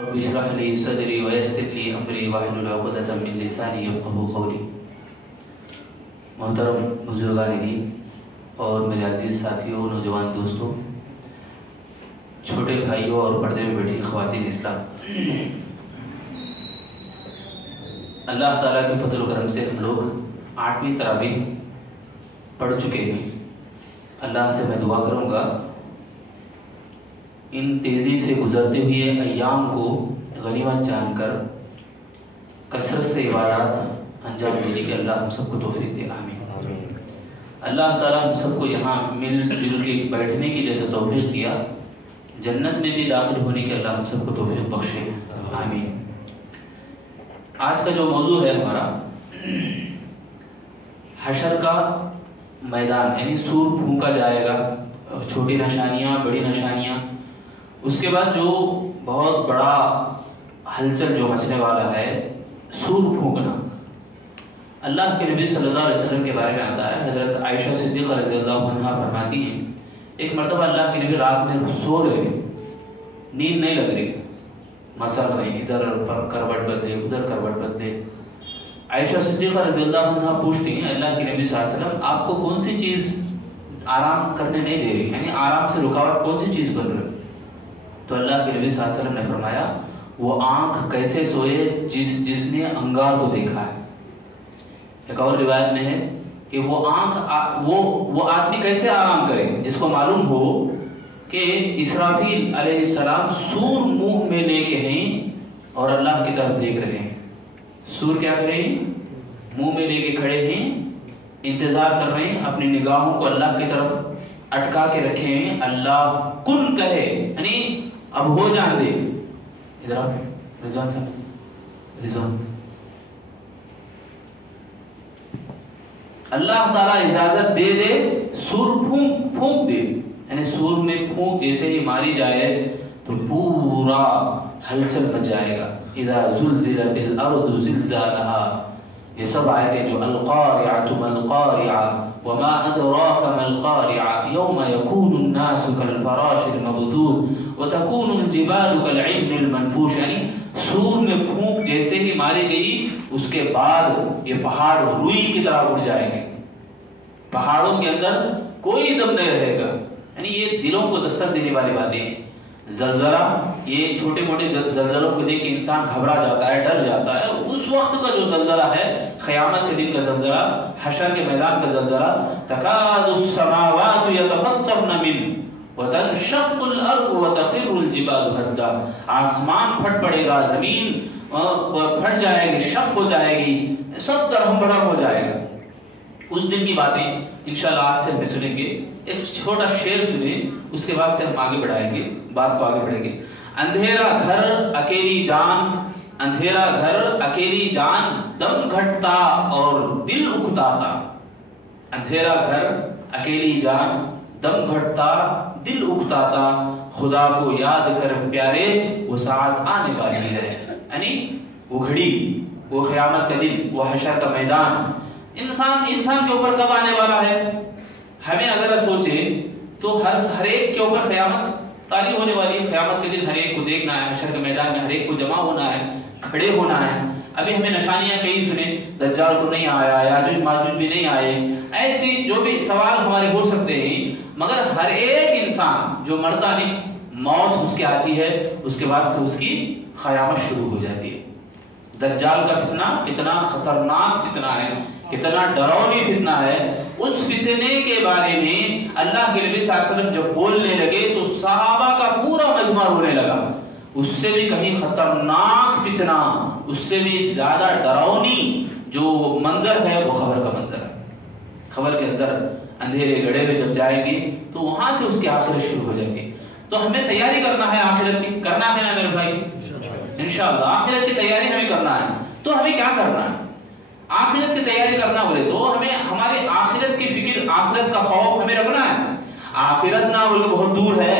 رب اشرح لي صدري ويسر لي امری واحلل عقدۃ من لسانی یفقهوا قولی۔ محترم بزرگان دین اور میرے عزیز ساتھیوں، نوجوان دوستوں، چھوٹے بھائیوں اور پردے میں بیٹھی خواتین اسلام، اللہ تعالیٰ کے فضل و کرم سے ہم لوگ 8ویں تراویح پڑھ چکے ہیں۔ اللہ سے میں دعا کروں گا ان تیزی سے گزرتے ہوئے ایام کو غنیمت جان کر کثرت سے عبادات انجام دینے کے اللہ ہم سب کو توفیق دے، آمین۔ اللہ تعالیٰ ہم سب کو یہاں مل جل کے بیٹھنے کی جیسے توفیق دیا، جنت میں بھی داخل ہونے کے اللہ ہم سب کو توفیق بخشے، آمین۔ آج کا جو موضوع ہے ہمارا حشر کا میدان، یعنی سور پھونکا جائے گا، چھوٹی نشانیاں، بڑی نشانیاں، اس کے بعد جو بہت بڑا ہلچل جو مچنے والا ہے، سور پھونکنا۔ اللہ کے نبی صلی اللہ علیہ وسلم کے بارے میں آتا ہے، حضرت عائشہ صدیقہ رضی اللہ عنہا فرماتی ہیں ایک مرتبہ اللہ کے نبی رات میں سو رہے، نیند نہیں لگ رہی، مسل نہیں، ادھر کروٹ بدلے ادھر کروٹ بدلے۔ عائشہ صدیقہ رضی اللہ عنہا پوچھتی ہیں اللہ کے نبی صلی اللہ علیہ وسلم آپ کو کون سی چیز آرام کرنے نہیں دے رہی، یعنی آرام سے رکاوٹ کون سی چیز بن رہی؟ تو اللہ کے نبی صلی اللہ علیہ وسلم نے فرمایا وہ آنکھ کیسے سوئے جس نے انگار کو دیکھا ہے۔ ایک اور روایت میں ہے کہ وہ آنکھ وہ آدمی کیسے آرام کرے جس کو معلوم ہو کہ اسرافیل علیہ السلام سور منہ میں لے کے ہیں اور اللہ کی طرف دیکھ رہے ہیں۔ سور کیا کریں؟ منہ میں لے کے کھڑے ہیں، انتظار کر رہے ہیں، اپنی نگاہوں کو اللہ کی طرف اٹکا کے رکھے ہیں، اللہ کن کہے یعنی اب ہو جان دے۔ ادھر آپ رضوان صاحب، رضوان، اللہ تعالیٰ اجازت دے دے سور پھونک دے، یعنی سور میں پھونک جیسے ہی ماری جائے تو پورا ہلچل مچ جائے گا۔ اذا زلزلت الارض زلزالها، یہ سب آیتیں جو القارعۃ ما القارعۃ وما ادراک ما القارعۃ یوم یکون الناس کالفراش المبثوث وتکون الجبال کالعہن المنفوش، یعنی سور میں پھونک جیسے ہی ماری گئی اس کے بعد یہ پہاڑ روئی کی طرح اڑ جائیں گے، پہاڑوں کے اندر کوئی دم نہیں رہے گا۔ یعنی یہ دلوں کو دستک دینے والی باتیں ہیں۔ زلزلہ، یہ چھوٹے موٹے زلزلوں کو دیکھ کے انسان گھبرا جاتا ہے، ڈر جاتا ہے۔ اس وقت کا جو زلزلہ ہے، قیامت کے دن کا زلزلہ، حشر کے میدان کا زلزلہ، تکاد السماوات یتفطرن منہ وتنشق الارض وتخر الجبال ہدا، آسمان پھٹ پڑے گا، زمین پھٹ جائے گی، شق ہو جائے گی، سب درہم برہم ہو جائے گا۔ اس دن کی باتیں انشاءاللہ آج سے ہم سنیں گے۔ ایک چھوٹا شعر سنیں، اس کے بعد سے ہم آگے بڑھائیں گے، بات کو آگے بڑھیں گے۔ اندھیرا گھر اکیلی جان، اندھیرا گھر اکیلی جان، دم گھٹتا اور دل اکتاتا۔ اندھیرا گھر اکیلی جان، دم گھٹتا دل اکتاتا، خدا کو یاد کر پیارے وہ ساعت آنے والی ہے۔ یعنی وہ گھڑی، وہ قیامت کا دن، وہ حشر کا میدان انسان کے اوپر کب آنے والا ہے؟ ہمیں اگر سوچے تو ہر ایک کے اوپر قیامت طاری ہونے والی ہے۔ قیامت کے دن ہر ایک کو دیکھنا ہے، حشر کے میدان میں ہر ایک کو جمع ہونا ہے، کھڑے ہونا ہے۔ ابھی ہمیں نشانیاں کئی سنیں، دجال تو نہیں آیا، یاجوج ماجوج بھی نہیں آئے، ایسی جو بھی سوال ہمارے ہو سکتے ہیں، مگر ہر ایک انسان جو مرتا نہیں، موت اس کے آتی ہے، اس کے بعد سے اس کی قیامت شروع ہو جاتی ہے۔ دجال کا فتنہ کتنا خطرناک فتنہ ہے، کتنا ڈراؤنی فتنہ ہے۔ اس فتنے کے بارے میں اللہ کے نبی صلی اللہ علیہ وسلم جب بولنے لگے تو صحابہ کا پورا مجمع رونے لگا۔ اس سے بھی کہیں خطرناک فتنہ، اس سے بھی زیادہ ڈراؤنی جو منظر ہے وہ خبر کا منظر ہے۔ خبر کے اندر اندھیرے گڑھے میں جب جائیں گے تو وہاں سے اس کی آخرت شروع ہو جاتی ہے۔ تو ہمیں تیاری کرنا ہے آخرت کی، کرنا ہے نا میرے بھائی؟ انشاءاللہ آخرت کی تیاری ہمیں کرنا ہے۔ تو ہمیں کیا کرنا ہے؟ آخرت کی تیاری کرنا بولے تو ہمیں ہمارے آخرت کی فکر، آخرت کا خوف ہمیں رکھنا ہے۔ آخرت نہ بولے بہت دور ہے،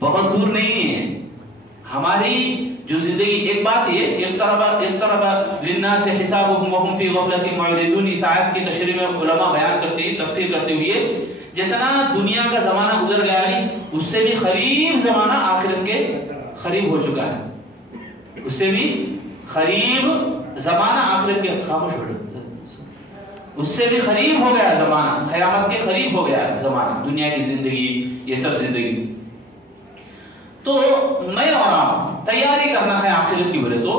بہت دور نہیں ہے۔ ہماری جو زندگی، ایک بات یہ اقترب للناس حسابهم وهم في غفلة معرضون، اس آیت کی تشریح میں علماء بیان کرتے ہیں، تفسیر کرتے ہوئے جتنا دنیا کا زمانہ گزر گیا نہیں، اس سے بھی قریب زمانہ آخرت کے قریب ہو چکا ہے، اس سے بھی قریب زمانہ آخرت کے، خاموش ہو جائے، اس سے بھی قریب ہو گیا زمانہ، قیامت کے قریب ہو گیا زمانہ، دنیا کی زندگی، یہ سب زندگی. تو میں اور آپ تیاری کرنا ہے آخرت کی بولے تو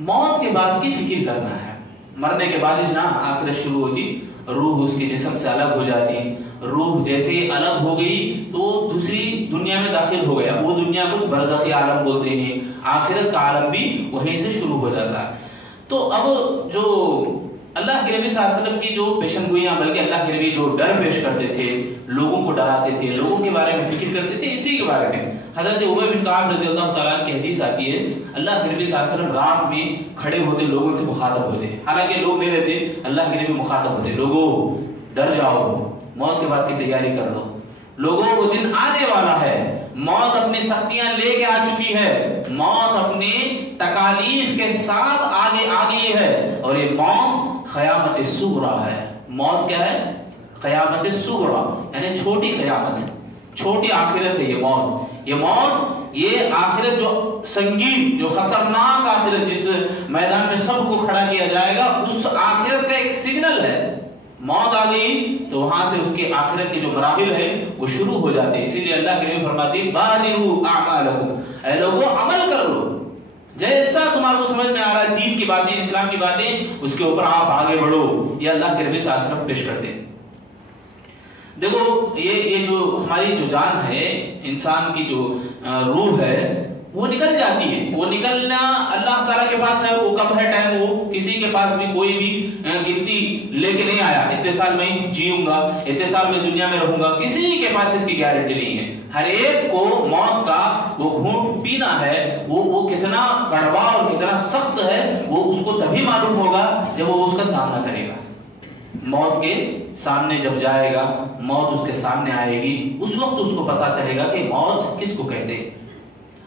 موت کے بعد کی فکر کرنا ہے. مرنے کے بعد ہی نا آخرت شروع ہوتی، روح اس کے جسم سے الگ ہو جاتی، روح جیسے ہی الگ ہو گئی تو دوسری دنیا میں داخل ہو گیا. وہ دنیا کچھ برزخی عالم بولتے ہیں، آخرت کا عالم بھی وہیں سے شروع ہو جاتا ہے. تو اب جو اللہ کے نبی صلی اللہ علیہ وسلم کی جو پیشن گوئیاں، بلکہ اللہ کے نبی جو ڈر پیش کرتے تھے، لوگوں کو ڈراتے تھے، لوگوں کے بارے میں فکر کرتے تھے، اسی کے بارے میں حضرت ابی بن کعب رضی اللہ تعالیٰ عنہ کی حدیث آتی ہے، اللہ کے نبی صلی اللہ علیہ وسلم رات میں کھڑے ہوتے، لوگوں سے مخاطب ہوتے، حالانکہ لوگ نہیں رہتے، اللہ کے نبی مخاطب ہوتے، لوگوں ڈر جاؤ، موت کے بعد کی تیاری کر لو، لوگوں وہ دن آنے والا ہے، موت اپنی سختیاں لے کے آ چکی ہے، موت اپنے تکالیف کے ساتھ آگے آ گئی ہے، اور یہ موت قیامت صغریٰ ہے. موت کیا ہے؟ قیامت صغریٰ، یعنی چھوٹی قیامت، چھوٹی آخرت ہے یہ موت. یہ موت، یہ آخرت جو سنگین، جو خطرناک آخرت، جس میدان میں سب کو کھڑا کیا جائے گا، اس آخرت کا ایک سگنل ہے. موت آ گئی تو وہاں سے اس کے آخرت کے جو مراحل ہیں وہ شروع ہو جاتے ہیں. اسی لیے اللہ کے نبی فرماتے ہیں بادروا اعمالکم، اے لوگوں عمل کر لو، جیسا تمہارے کو سمجھ میں آ رہا ہے دین کی باتیں، اسلام کی باتیں، اس کے اوپر آپ آگے بڑھو. یہ اللہ کے نبی صلی اللہ علیہ وسلم پیش کرتے ہیں. دیکھو یہ جو ہماری جو جان ہے، انسان کی جو روح ہے، وہ نکل جاتی ہے. وہ نکلنا اللہ تعالیٰ کے پاس ہے، وہ کب ہے ٹائم، وہ کسی کے پاس بھی کوئی بھی گنتی لے کے نہیں آیا. اتنے سال میں جیوں گا، اتنے سال میں دنیا میں رہوں گا، کسی کے پاس اس کی گارنٹی نہیں ہے. ہر ایک کو موت کا وہ گھونٹ پینا ہے، وہ کتنا کڑوا اور کتنا سخت ہے، وہ اس کو تبھی معلوم ہوگا جب وہ اس کا سامنا کرے گا. موت کے سامنے جب جائے گا، موت اس کے سامنے آئے گی، اس وقت اس کو پتا چلے گا کہ موت کس کو کہتے ہیں.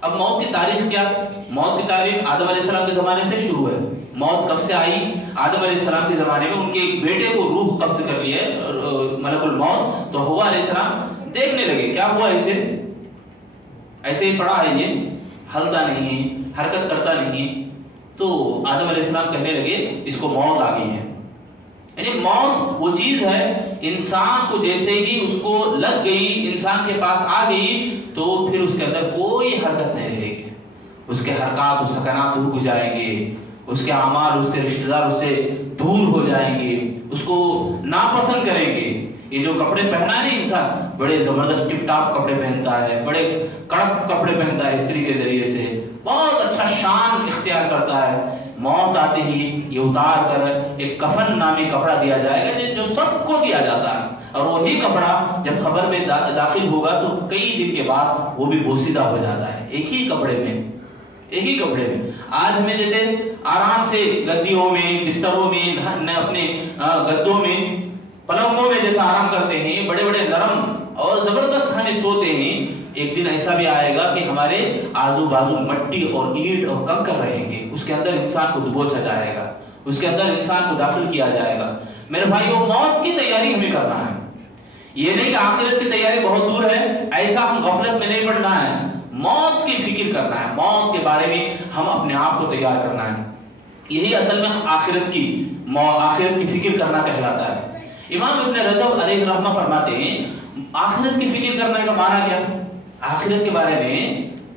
اب موت کی تاریخ کیا؟ موت کی تاریخ آدم علیہ السلام کے زمانے سے شروع ہے. موت کب سے آئی؟ آدم علیہ السلام کے زمانے میں ان کے ایک بیٹے کو روح قبض کر لی ہے ملک الموت. تو ہوا علیہ السلام دیکھنے لگے کیا ہوا، اسے ایسے ہی پڑا ہے، یہ ہلتا نہیں، حرکت کرتا نہیں. تو آدم علیہ السلام کہنے لگے اس کو موت آ گئی ہے. یعنی موت وہ چیز ہے، انسان کو جیسے ہی اس کو لگ گئی، انسان کے پاس آ گئی، تو پھر اس کے اندر کوئی حرکت نہیں رہے گی. اس کے حرکات و سکنات رک جائیں گے، اس کے اعمال، اس کے رشتہ دار اس سے دور ہو جائیں گے، اس کو ناپسند کریں گے. یہ جو کپڑے پہنا ہے نا انسان، بڑے زبردست ٹپ ٹاپ کپڑے پہنتا ہے، بڑے کڑک کپڑے پہنتا ہے استری کے ذریعے سے، بہت اچھا شان اختیار کرتا ہے. موت آتے ہی یہ اتار کر ایک کفن نامی کپڑا دیا جائے گا جو سب کو دیا جاتا ہے. اور وہی کپڑا جب خبر میں داخل ہوگا تو کئی دن کے بعد وہ بھی بوسیدہ ہو جاتا ہے، ایک ہی کپڑے میں، ایک ہی کپڑے میں. آج ہمیں جیسے آرام سے گدیوں میں، بستروں میں، اپنے گدوں میں، پلنگوں میں جیسا آرام کرتے ہیں، بڑے بڑے نرم اور زبردست ہمیں سوتے ہیں، ایک دن ایسا بھی آئے گا کہ ہمارے آزو بازو مٹی اور اینٹ اور کنکر رہیں گے. اس کے اندر انسان کو دبوچا جائے گا، اس کے اندر انسان کو داخل کیا جائے گا. میرے بھائیو، موت کی تیاری ہمیں کرنا ہے. یہ نہیں کہ آخرت کی تیاری بہت دور ہے، ایسا ہم غفلت میں نہیں پڑنا ہے. موت کی فکر کرنا ہے، موت کے بارے میں ہم اپنے آپ کو تیار کرنا ہے. یہی اصل میں آخرت کی فکر کرنا کہلاتا ہے. امام ابن رجب علیہ رحمہ فرماتے ہیں آخرت کی فکر کرنے کا معنی کیا؟ آخرت کے بارے میں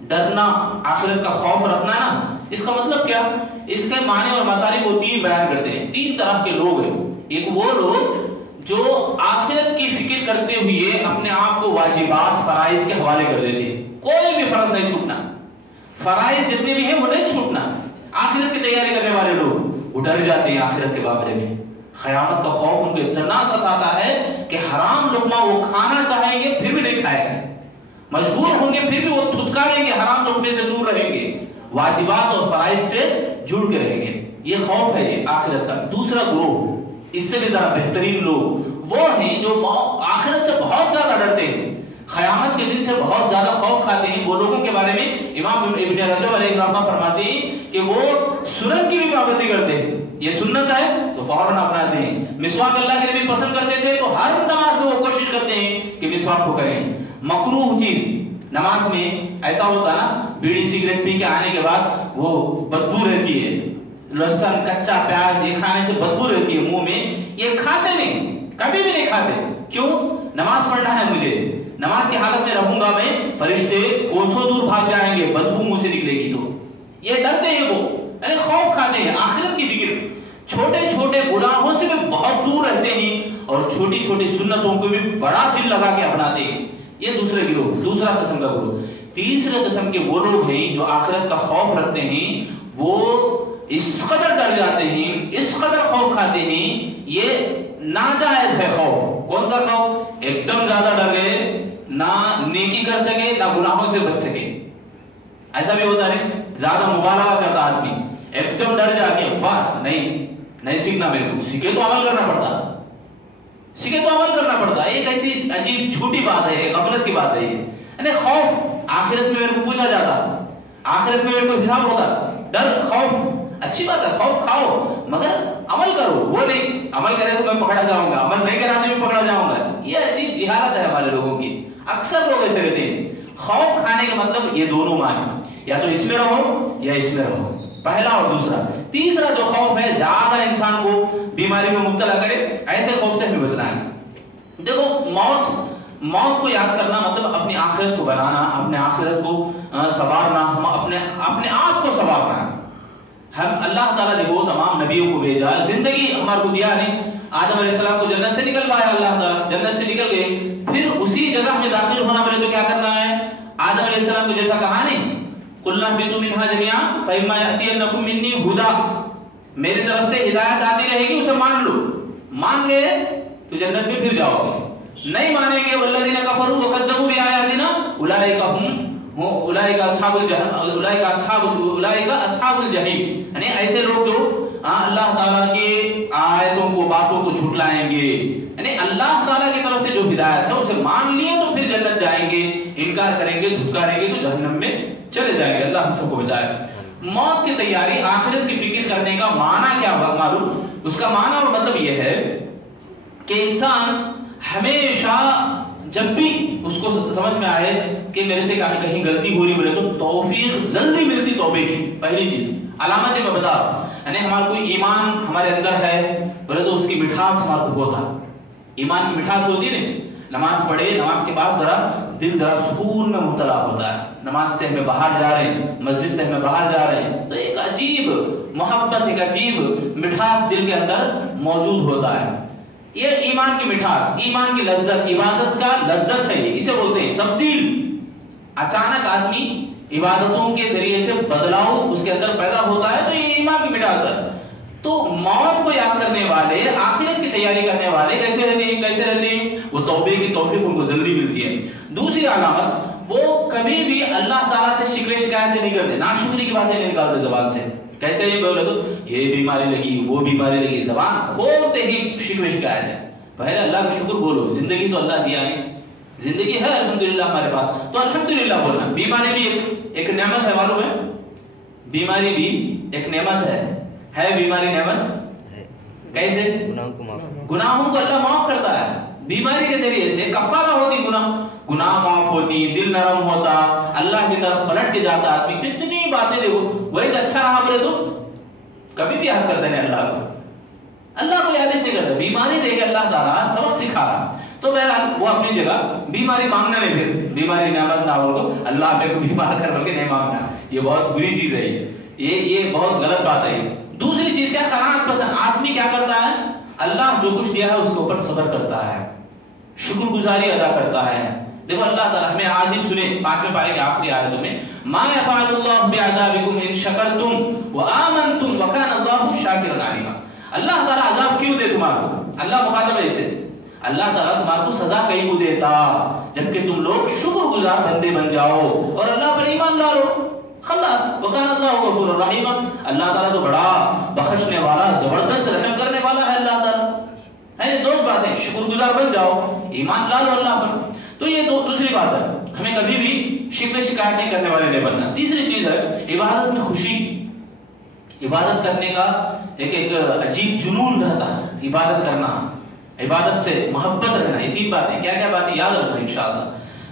ڈرنا، آخرت کا خوف رکھنا نا، اس کا مطلب کیا؟ اس کے معنی اور مطالب وہ تین بیان کرتے ہیں. تین طرح کے لوگ ہیں. ایک وہ لوگ جو آخرت کی فکر کرتے ہوئے اپنے آپ کو واجبات، فرائض کے حوالے کر دیتے ہیں. کوئی بھی فرض نہیں چھوٹنا، فرائض جتنے بھی ہیں وہ نہیں چھوٹنا. آخرت کی تیاری کرنے والے لوگ وہ ڈر جاتے ہیں آخرت کے بارے میں. قیامت کا خوف ان کو اتنا ستاتا ہے کہ حرام لقمہ وہ کھانا چاہیں گے پھر بھی نہیں کھائیں گے، مجبور ہوں گے پھر بھی وہ دھتکاریں گے، حرام لقمے سے دور رہیں گے، واجبات اور فرائض سے جڑ کے رہیں گے. یہ خوف ہے یہ آخرت کا. دوسرا گروہ، اس سے بھی ذرا بہترین لوگ، وہ ہیں جو آخرت سے بہت زیادہ ڈرتے ہیں، قیامت کے دن سے بہت زیادہ خوف کھاتے ہیں. وہ لوگوں کے بارے میں امام ابن رجب علیہ رحمہ فرماتے ہیں کہ وہ سنت کی بھی پابندی کرتے ہیں. یہ سنت ہے تو فوراً اپناتے ہیں. مسواک اللہ کے نبی پسند کرتے تھے تو ہر نماز میں وہ کوشش کرتے ہیں کہ مسواک کو کریں. مکروہ چیز نماز میں ایسا ہوتا نا, بیڑی سگریٹ پی کے آنے کے بعد وہ بدبو رہتی ہے, لہسن کچا پیاز یہ کھانے سے بدبو رہتی ہے منہ میں, یہ کھاتے نہیں, کبھی بھی نہیں کھاتے. کیوں؟ نماز پڑھنا ہے مجھے, نماز کی حالت میں رہوں گا میں, فرشتے کوسوں دور بھاگ جائیں گے بدبو منہ سے نکلے گی تو. یہ ڈرتے ہیں وہ, یعنی خوف کھاتے ہیں, آخرت کی فکر. چھوٹے چھوٹے گناہوں سے بھی بہت دور رہتے ہیں اور چھوٹی چھوٹی سنتوں کو بھی بڑا دل لگا کے اپناتے ہیں. یہ دوسرے گروہ, دوسرا قسم کا گروہ. تیسرے قسم کے وہ لوگ ہیں جو آخرت کا خوف رکھتے ہیں, وہ اس قدر ڈر جاتے ہیں, اس قدر خوف کھاتے ہیں, یہ ناجائز ہے خوف. کون سا خوف؟ ایک دم زیادہ ڈر گئے, نہ نیکی کر سکے نہ گناہوں سے بچ سکے. ایسا بھی ہوتا نہیں, زیادہ مبالغہ کرتا آدمی, ایک دم ڈر جا کے نہیں سیکھنا میرے کو, سیکھے تو عمل کرنا پڑتا, سیکھے تو عمل کرنا پڑتا. ایک ایسی عجیب جھوٹی بات ہے, ایک غفلت کی بات ہے یہ. یعنی خوف آخرت میں میرے کو پوچھا جاتا, آخرت میں میرے کو حساب ہوتا. ڈر خوف اچھی بات ہے, خوف کھاؤ مگر عمل کرو. وہ نہیں عمل کرے تو میں پکڑا جاؤں گا, عمل نہیں کرانے میں پکڑا جاؤں گا. یہ عجیب جہالت ہے ہمارے لوگوں کی. اکثر لوگ ایسے رہتے ہیں. خوف کھانے کا مطلب یہ دونوں معنی, یا تو اس میں رہو یا اس میں رہو, پہلا اور دوسرا. تیسرا جو خوف ہے زیادہ انسان کو بیماری میں مبتلا کرے, ایسے خوف سے ہمیں بچنا ہے. دیکھو موت کو یاد کرنا مطلب اپنی آخرت کو بنانا, اپنے آخرت کو سنوارنا, اپنے آپ کو سنوارنا. ہم اللہ تعالیٰ دیکھو تمام نبیوں کو بھیجا, زندگی ہمارے کو دیا نہیں. آدم علیہ السلام کو جنت سے نکلوایا اللہ تعالیٰ, جنت سے نکل گئے, پھر اسی جگہ میں داخل ہونا پڑے تو کیا کرنا ہے؟ آدم علیہ السلام کو جیسا کہا نہیں, قُلْنَا اهْبِطُوا مِنْهَا جَمِيعًا فَإِمَّا يَأْتِيَنَّكُم مِّنِّي هُدًى, میری طرف سے ہدایت آتی رہے گی, اسے مان لو. مان گئے تو جنت میں پھر جاؤ گے, نہیں مانیں گے وَالَّذِينَ كَفَرُوا وَكَذَّبُوا بِآيَاتِنَا اولئک اصحاب الجحیم. یعنی ایسے لوگ جو اللہ تعالیٰ کی آیتوں کو, باتوں کو جھٹلائیں گے, یعنی اللہ تعالیٰ کی طرف سے جو ہدایت ہے اسے مان لیے تو پھر جنت جائیں گے, انکار کریں گے, دھتکاریں گے تو جہنم میں چلے جائیں گے. اللہ ہم سب کو بچائے. موت کی تیاری, آخرت کی فکر کرنے کا معنی کیا معلوم؟ اس کا معنی اور مطلب یہ ہے کہ انسان ہمیشہ جب بھی اس کو سمجھ میں آئے کہ میرے سے کہیں غلطی ہو رہی بولے تو توفیق جلدی ملتی توبے کی. پہلی چیز علامت میں بتا, یعنی ہمارا کوئی ایمان ہمارے اندر ہے بولے تو اس کی مٹھاس ہمارا کو ہوتا. ایمان کی مٹھاس ہوتی نہیں, نماز پڑھے, نماز کے بعد ذرا دل ذرا سکون میں مبتلا ہوتا ہے. نماز سے ہمیں باہر جا رہے ہیں, مسجد سے ہمیں باہر جا رہے ہیں تو ایک عجیب محبت, ایک عجیب مٹھاس دل کے اندر موجود ہوتا ہے. یہ ایمان کی مٹھاس, ایمان کی لذت, عبادت کا لذت ہے, اسے بولتے ہیں تبدیل. اچانک آدمی عبادتوں کے ذریعے سے بدلاؤ اس کے اندر پیدا ہوتا ہے تو یہ ایمان کی مٹھاس ہے. تو موت کو یاد کرنے والے, آخرت کی تیاری کرنے والے کیسے رہتے ہیں؟ وہ توبے کی توفیق ان کو جلدی ملتی ہے. دوسری علامت, وہ کبھی بھی اللہ تعالیٰ سے شکوے شکایتیں نہیں کرتے, ناشکری کی باتیں نہیں نکالتے زبان سے. کیسے ہی بولے تو یہ بیماری لگی, وہ بیماری لگی, زبان کھولتے ہی شکوے شکایت ہے. پہلے اللہ کا شکر بولو, زندگی تو اللہ دیا نہیں, زندگی ہے الحمدللہ ہمارے پاس, تو الحمدللہ بولنا. بیماری بھی ایک نعمت ہے, معلوم ہے, بیماری بھی ایک نعمت ہے بیماری نعمت. کیسے؟ گناہوں کو اللہ معاف کرتا ہے بیماری کے ذریعے سے, کفارہ ہوتی, گناہ معاف ہوتی, دل نرم ہوتا, اللہ کی طرف پلٹ کے جاتا آدمی. کتنی باتیں دیکھو, وہی اچھا رہا بولے تو کبھی بھی یاد کرتے ہیں اللہ کو, اللہ کو یاد نہیں کرتا. بیماری دے کے اللہ تعالیٰ سبق سکھا رہا. تو بہرحال وہ اپنی جگہ, بیماری مانگنا نہیں, پھر بیماری نعمت نہ ہو تو اللہ میرے کو بیمار کر کے نہیں مانگنا, یہ بہت بری چیز ہے, یہ بہت غلط بات ہے. دوسری چیز کیا؟ قناعت پسند آدمی کیا کرتا ہے؟ اللہ جو کچھ دیا ہے اس کے اوپر صبر کرتا ہے, شکر گزاری ادا کرتا ہے. دیکھو اللہ تعالیٰ ہمیں آج ہی سنے 5ویں پارے کی آخری آیتوں میں, ما یفعل اللہ بعذابکم ان شکرتم وآمنتم وکان اللہ شاکرا علیما. اللہ تعالیٰ عذاب کیوں دے تمہارے کو؟ اللہ مخاطب ہے اس سے, اللہ تعالیٰ تمہارے کو سزا کہیں کو دیتا جبکہ تم لوگ شکر گزار بندے بن جاؤ اور اللہ پر ایمان لاؤ. خلاص, وکان اللہ غفور الرحیم. اللہ تعالیٰ تو بڑا بخشنے والا, زبردست رحم کرنے والا ہے اللہ تعالیٰ. یعنی دو باتیں, شکر گزار بن جاؤ, ایمان لا لو اللہ پر. تو یہ دوسری بات ہے, ہمیں کبھی بھی شکوے شکایت نہیں کرنے والے نہیں بننا. تیسری چیز ہے عبادت میں خوشی. عبادت کرنے کا ایک عجیب جنون رہتا ہے, عبادت کرنا, عبادت سے محبت رہنا. یہ 3 باتیں, کیا باتیں یاد رکھنا انشاءاللہ.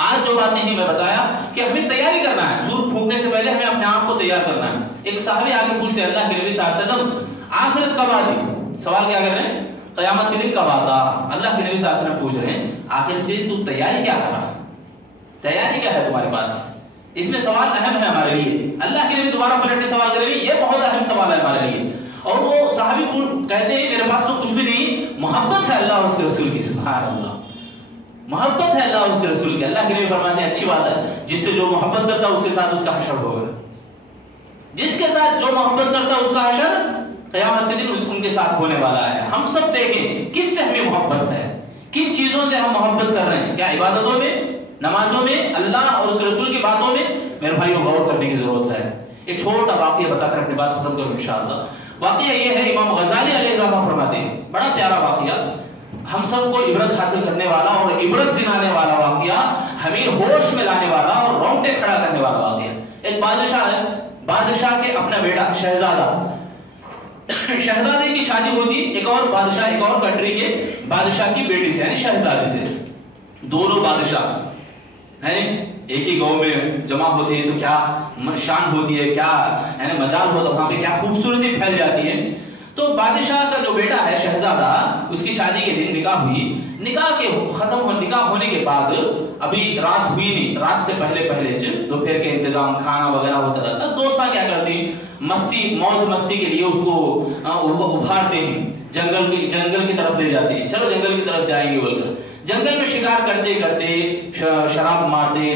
آج جو بات نہیں میں بتایا کہ ہمیں تیاری کرنا ہے، سور پھونکنے سے پہلے ہمیں اپنے آپ کو تیار کرنا ہے۔ ایک صحابی آگے پوچھتے ہیں اللہ کے نبی صلی اللہ علیہ وسلم آخرت کب آتی؟ سوال کیا کر رہے ہیں؟ قیامت کے دن کب آتا؟ اللہ کے نبی صلی اللہ علیہ وسلم پوچھ رہے ہیں آخرت کے دن تو تیاری کیا کر رہا؟ تیاری کیا ہے تمہارے پاس؟ اس میں سوال اہم ہے ہمارے لیے۔ اللہ کے نبی دوبارہ پلٹ کے سوال کریں گے، یہ بہت اہم سوال ہے ہمارے لیے۔ اور وہ صحابی کہتے ہیں میرے پاس تو کچھ بھی نہیں، محبت ہے اللہ اور اس کے رسول کی۔ سبحان اللہ، محبت ہے اللہ اور اس کے رسول کی۔ اللہ کے نبی فرماتے ہیں اچھی بات ہے، جس سے جو محبت کرتا ہے اس کے ساتھ اس کا حشر ہوگا، جس کے ساتھ جو محبت کرتا ہے اس کا حشر قیامت کے دن ان کے ساتھ ہونے والا ہے۔ ہم سب دیکھیں کس سے ہمیں محبت ہے، کن چیزوں سے ہم محبت کر رہے ہیں، کیا عبادتوں میں، نمازوں میں، اللہ اور اس کے رسول کی باتوں میں؟ میرے بھائیوں غور کرنے کی ضرورت ہے۔ ایک چھوٹا واقعہ بتا کر اپنی بات ختم کروں انشاءاللہ۔ واقعہ یہ ہے، امام غزالی علیہ الرحمہ فرماتے ہیں، بڑا پیارا واقعہ، ہم سب کو عبرت حاصل کرنے والا اور عبرت دلانے والا واقعہ، ہمیں ہوش میں لانے والا اور رونگٹے کھڑا کرنے والا واقعہ۔ ایک بادشاہ ہے، بادشاہ کے اپنا بیٹا شہزادہ، شہزادے کی شادی ہوتی ایک اور بادشاہ، ایک اور کنٹری کے بادشاہ کی بیٹی سے، یعنی شہزادی سے۔ دونوں بادشاہ ہے ایک ہی گاؤں میں جمع ہوتے ہیں تو کیا شان ہوتی ہے، کیا یعنی مجال ہوتا ہے، وہاں پہ کیا خوبصورتی پھیل جاتی ہے۔ تو بادشاہ کا جو بیٹا ہے شہزادہ، اس کی شادی کے دن نکاح ہوئی، نکاح ہونے کے بعد ابھی رات ہوئی نہیں، رات سے پہلے دوپہر کے انتظام کھانا وغیرہ ہوتا رہتا۔ دوستاں کیا کرتی مستی موج مستی کے لیے اس کو ابھارتے ہیں، جنگل کی طرف لے جاتے ہیں، چلو جنگل کی طرف جائیں گے بول کر جنگل میں شکار کرتے کرتے شراب مارتے،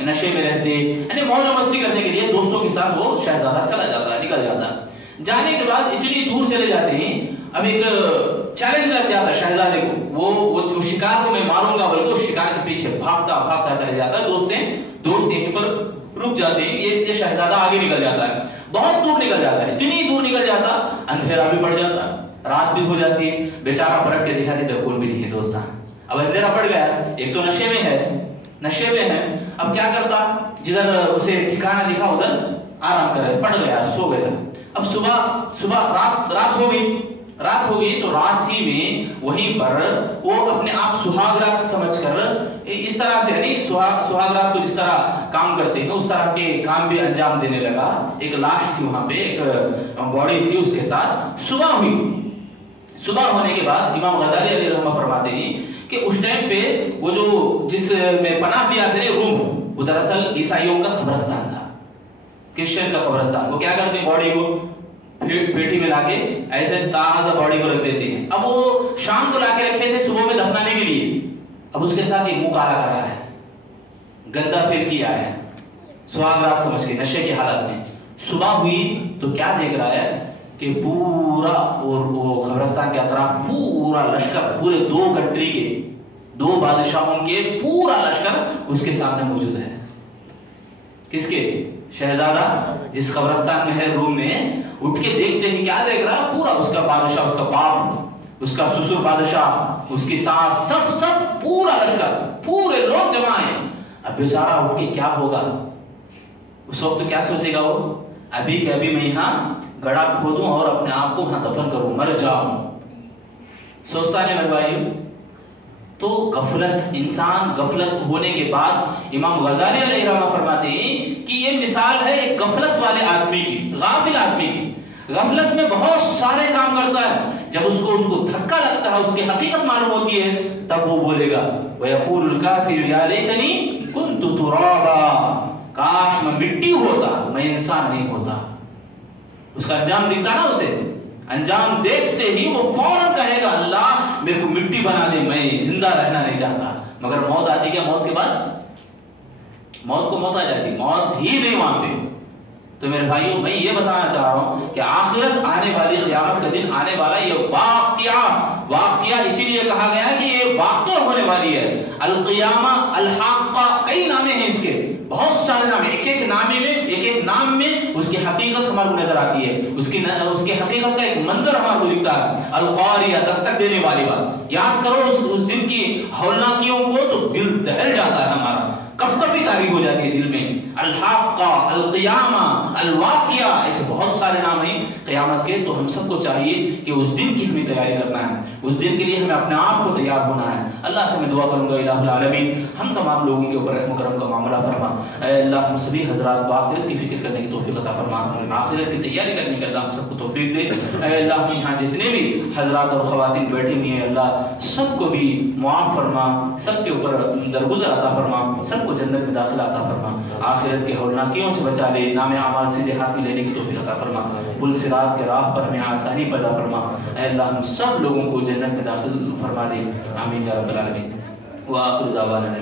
نشے میں رہتے، یعنی موج و مستی کرنے کے لیے دوستوں کے ساتھ وہ شہزادہ چلا جاتا ہے، نکل جاتا ہے۔ جانے کے بعد اتنی دور چلے جاتے ہیں، اب ایک چیلنج لگ جاتا ہے شہزادے کو، وہ شکار کو میں ماروں گا بلکہ اس شکار کے پیچھے بھاگتا چلے جاتا ہے۔ دوست یہیں پر رک جاتے ہیں، یہ شہزادہ آگے نکل جاتا ہے، بہت دور نکل جاتا ہے، اتنی دور نکل جاتا اندھیرا بھی پڑ جاتا ہے، رات بھی ہو جاتی ہے، بیچارہ پلٹ کے دیکھا نہیں تو کوئی بھی نہیں ہے دوست، اب اندھیرا پڑ گیا، ایک تو نشے میں ہے، اب کیا کرتا، جدھر اسے ٹھکانہ دکھا ادھر آرام کر رہے، پڑ گیا، سو گیا۔ اب صبح رات ہو گئی تو رات ہی میں وہیں پر وہ اپنے آپ سہاگ رات سمجھ کر اس طرح سے، یعنی سہاگ رات کو جس طرح کام کرتے ہیں اس طرح کے کام بھی انجام دینے لگا۔ ایک لاش تھی وہاں پہ، ایک باڈی تھی اس کے ساتھ۔ صبح ہوئی، صبح ہونے کے بعد امام غزالی علیہ الرحمہ فرماتے ہیں کہ اس ٹائم پہ وہ جو جس میں پناہ دیا تھے روم، وہ دراصل عیسائیوں کا قبرستان تھا، کرسچن کا قبرستان۔ وہ کیا کرتے ہیں، باڈی کو پیٹی میں لا کے ایسے تازہ باڈی کو رکھ دیتے ہیں۔ اب وہ شام کو لا کے رکھے تھے صبح میں دفنانے کے لیے، اب اس کے ساتھ یہ منہ کالا کرا ہے، گندا پھر کیا ہے، سہاگ رات سمجھ کے نشے کی حالت میں۔ صبح ہوئی تو کیا دیکھ رہا ہے کہ پورا وہ قبرستان کے اطراف پورا لشکر، پورے 2 کنٹری کے 2 بادشاہوں کے پورا لشکر اس کے سامنے موجود ہے۔ کس کے؟ شہزادہ جس قبرستان میں ہے روم میں، اٹھ کے دیکھتے ہیں، کیا دیکھ رہا ہے، پورا اس کا بادشاہ، اس کا باپ، اس کا سسر بادشاہ، اس کی ساس، سب پورا لشکر، پورے لوگ جمع ہیں۔ اب بیچارہ اٹھ کے کیا ہوگا، اس وقت کیا سوچے گا وہ، ابھی کہ ابھی میں یہاں گڑھا کھودوں اور اپنے آپ کو وہاں دفن کروں، مر جاؤں، سوچتا ہے میرے بھائی۔ تو انسان غفلت ہونے کے بعد امام غزالی علیہ الرحمہ فرماتے ہیں کہ یہ مثال ہے ایک غفلت والے آدمی کی، غافل آدمی کی، غفلت میں بہت سارے کام کرتا ہے، جب اس کو دھکا لگتا ہے، اس کی حقیقت معلوم ہوتی ہے، تب وہ بولے گا وَيَقُولُ الْكَافِرُ يَا لَيْتَنِي كُنْتُ تُرَابًا، کاش میں مٹی ہوتا، میں انسان نہیں ہوتا۔ اس کا انجام دکھتا نا، اسے انجام دیکھتے ہی وہ فوراً کہے گا اللہ میرے کو مٹی بنا دے، میں زندہ رہنا نہیں چاہتا۔ مگر موت آتی کیا، موت کے بعد موت کو موت آ جاتی، موت ہی نہیں وہاں پہ۔ تو میرے بھائیوں میں یہ بتانا چاہ رہا ہوں کہ آخرت آنے والی، قیامت کا دن آنے والا، یہ واقعہ اسی لیے کہا گیا ہے کہ یہ واقع ہونے والی ہے۔ القیامہ، الحاقہ، کئی نامے ہیں اس کے، بہت سارے نام، ایک نام میں اس کی حقیقت ہمارے کو نظر آتی ہے، اس کی حقیقت کا ایک منظر ہمارے کو دکھتا ہے۔ القاریہ، دستک دینے والی بات، یاد کرو اس دن کی ہولناکیوں کو تو دل دہل جاتا ہے ہمارا، کبھی تاریخ ہو جاتی ہے دل میں. الحاقہ، القیامہ، الواقعہ، ایسے بہت سارے نام ہیں قیامت کے. تو ہم سب کو چاہیے کہ اس دن کی ہمیں تیاری کرنا ہے، اس دن کے لیے ہمیں اپنے آپ کو تیار ہونا ہے. اللہ سے میں دعا کروں گا الہ العالمین ہم تمام لوگوں کے اوپر رحم و کرم کا معاملہ فرما. اے اللہ ہم سبھی حضرات کو آخرت کی فکر کرنے کی توفیق عطا فرما، آخرت کی تیاری کرنے کی اللہ ہم سب کو توفیق دے. اے اللہ ہم یہاں جتنے بھی حضرات اور خواتین بیٹھے ہوئے ہیں اللہ سب کو بھی معاف فرما، سب کے اوپر درگزر عطا فرما، سب کو جنت میں داخلہ عطا فرما، آخرت کے ہولناکیوں سے بچا لے، نام اعمال سیدھے ہاتھ میں لینے کی توفیق عطا فرما، پل صراط کے راہ پر ہمیں آسانی پیدا فرما. اے اللہ ہم سب لوگوں کو جنت میں داخل فرما دے. آمین یا رب العالمین. وآخر دعوانا